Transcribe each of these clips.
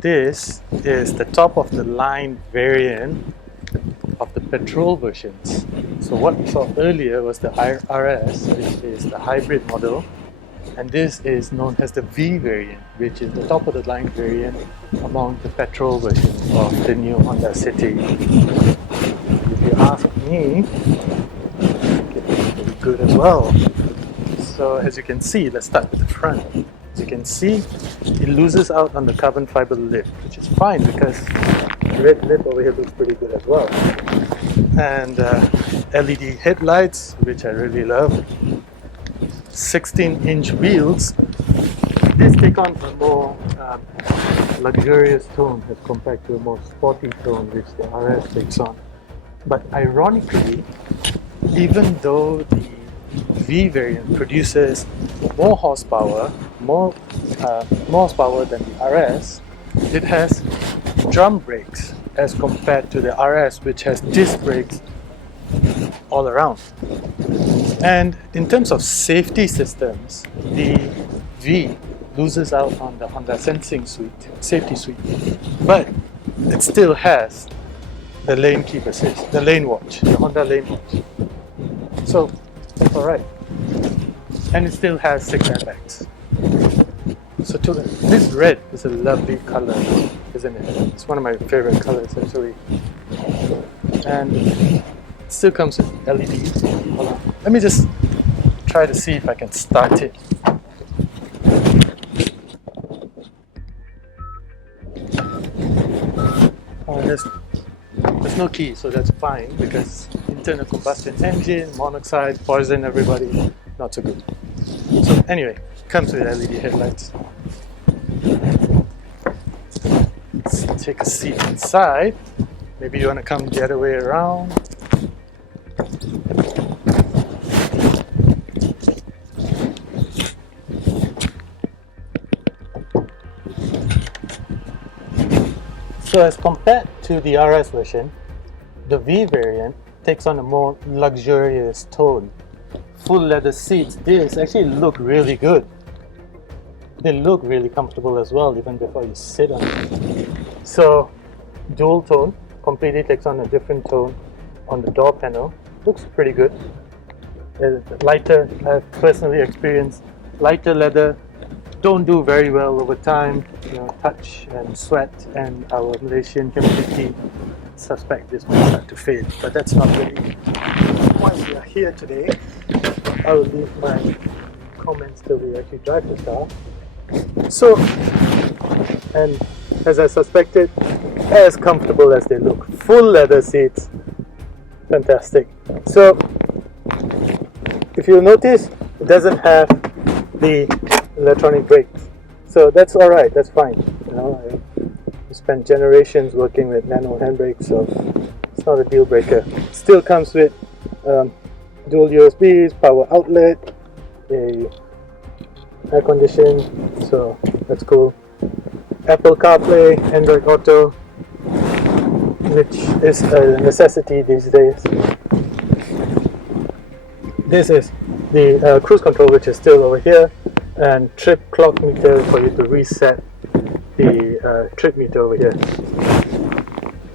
This is the top of the line variant of the petrol versions. So what we saw earlier was the RS, which is the hybrid model, and this is known as the V variant, which is the top of the line variant among the petrol versions of the new Honda City. If you ask me, it's pretty good as well. So as you can see, let's start with the front. As you can see, it loses out on the carbon fiber lip, which is fine because the red lip over here looks pretty good as well. And LED headlights, which I really love. 16-inch wheels. These take on a more luxurious tone as compared to a more sporty tone which the RS takes on. But ironically, even though the V variant produces more horsepower, more horsepower than the RS, it has drum brakes as compared to the RS, which has disc brakes all around. And in terms of safety systems, the V loses out on the Honda safety suite, but it still has the lane keep assist, the lane watch, the Honda lane watch. So that's alright. And it still has 6 airbags. So this red is a lovely color, isn't it? It's one of my favorite colors actually. And it still comes with LEDs. Hold on. Let me just try to see if I can start it. There's no key, so that's fine because internal combustion engine, monoxide, poison everybody, not so good. So anyway, comes with LED headlights. Let's take a seat inside. Maybe you want to come the other way around. So as compared to the RS version, the V variant takes on a more luxurious tone. Full leather seats, these actually look really good. They look really comfortable as well, even before you sit on them. So dual tone completely takes on a different tone on the door panel. Looks pretty good. Lighter, I've personally experienced lighter leather don't do very well over time, touch and sweat, and our Malaysian humidity suspect this might start to fade, but that's not really why we are here today. I will leave my comments till we actually drive the car. So, and as I suspected, as comfortable as they look. Full leather seats, fantastic. So, if you notice, it doesn't have the electronic brakes, so that's all right. That's fine. I spent generations working with nano handbrakes, so it's not a deal breaker. Still comes with dual USBs, power outlet, a air condition, so that's cool. Apple CarPlay, Android Auto, which is a necessity these days. This is the cruise control, which is still over here, and trip clock meter for you to reset the trip meter over here.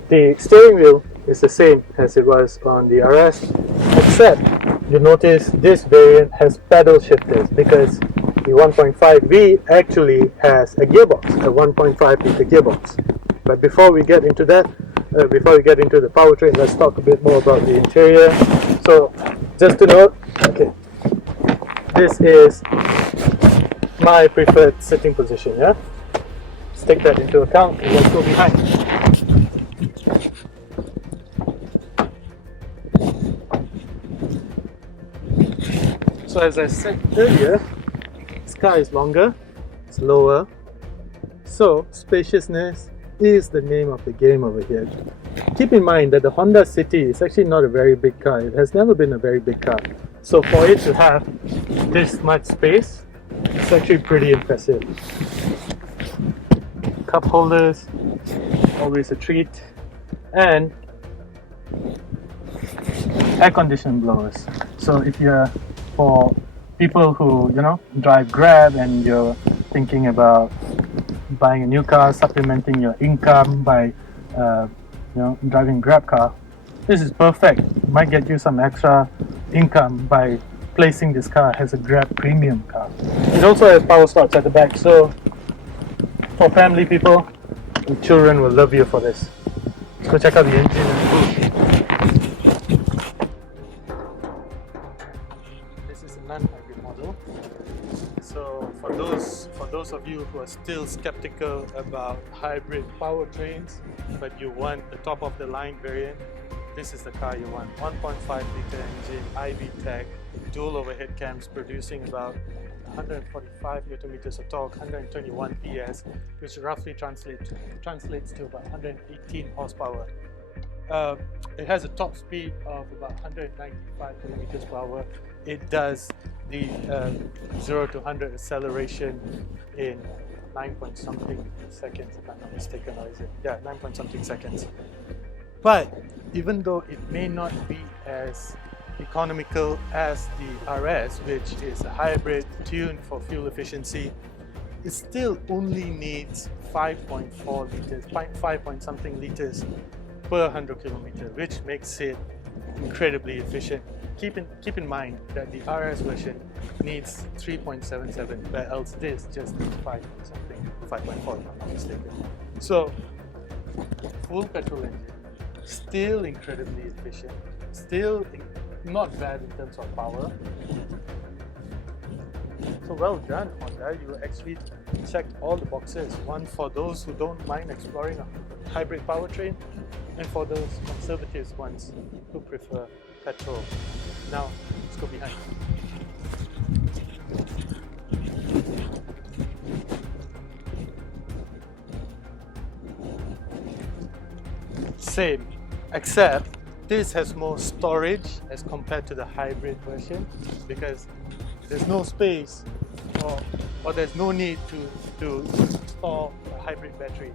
The steering wheel is the same as it was on the RS, except you notice this variant has paddle shifters because the 1.5V actually has a gearbox, a 1.5 liter gearbox. But before we get into that, before we get into the powertrain, let's talk a bit more about the interior. So just to note, okay, this is my preferred sitting position, yeah? Let's take that into account and let's go behind. So as I said earlier, this car is longer, it's lower, so spaciousness is the name of the game over here. Keep in mind that the Honda City is actually not a very big car. It has never been a very big car. So for it to have this much space, it's actually pretty impressive. Cup holders, always a treat, and air conditioning blowers. So if you're for people who drive Grab and you're thinking about buying a new car, supplementing your income by driving Grab car, this is perfect. It might get you some extra income by placing this car as a Grab premium car. It also has power slots at the back, so for family people, the children will love you for this. Let's go check out the engine and roof. This is a non-hybrid model. So for those of you who are still skeptical about hybrid powertrains, but you want the top of the line variant, this is the car you want. 1.5 liter engine, IV tech, dual overhead cams producing about 145 Newton meters of torque, 121 PS, which roughly translates to about 118 horsepower. It has a top speed of about 195 kilometers per hour. It does the 0 to 100 acceleration in 9 point something seconds, if I'm not mistaken, or is it? Yeah, 9 point something seconds. But even though it may not be as economical as the RS, which is a hybrid tuned for fuel efficiency, it still only needs 5.4 liters, 5 point something liters per 100 kilometer, which makes it incredibly efficient. Keep in mind that the RS version needs 3.77, where else this just needs 5 something, 5.4 if I'm not mistaken. So full petrol engine, still incredibly efficient, still not bad in terms of power. So well done, Honda. You actually checked all the boxes. One for those who don't mind exploring a hybrid powertrain, and for those conservative ones who prefer petrol. Now, let's go behind. Same, except this has more storage as compared to the hybrid version, because there's no space or there's no need to store a hybrid battery.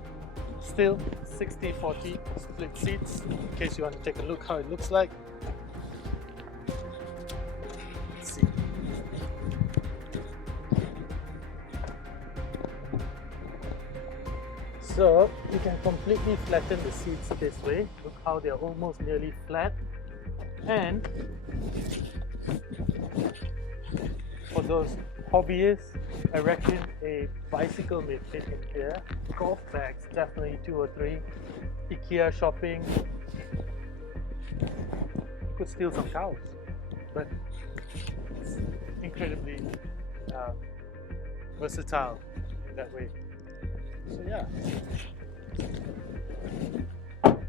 Still 60-40 split seats, in case you want to take a look how it looks like. Let's see. So you can completely flatten the seats this way. Look how they're almost nearly flat. And for those hobbyists, I reckon a bicycle may fit in here. Golf bags, definitely 2 or 3. IKEA shopping. Could steal some cows, but it's incredibly versatile in that way. So yeah,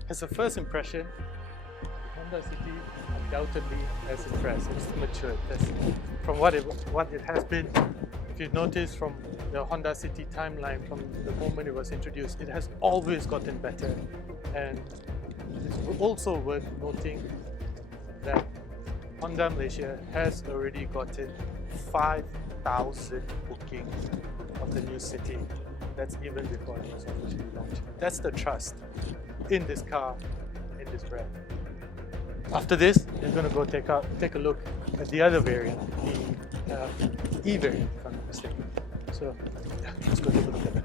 as a first impression, Honda City undoubtedly has impressed. It's matured. That's from what it has been. If you notice from the Honda City timeline, from the moment it was introduced, it has always gotten better. And it's also worth noting that Honda Malaysia has already gotten 5,000 bookings of the new city. That's even before it was officially launched. That's the trust in this car, in this brand. After this, we're going to go take a look at the other variant, the E variant, if I'm not mistaken. So, yeah, let's go take a look at that.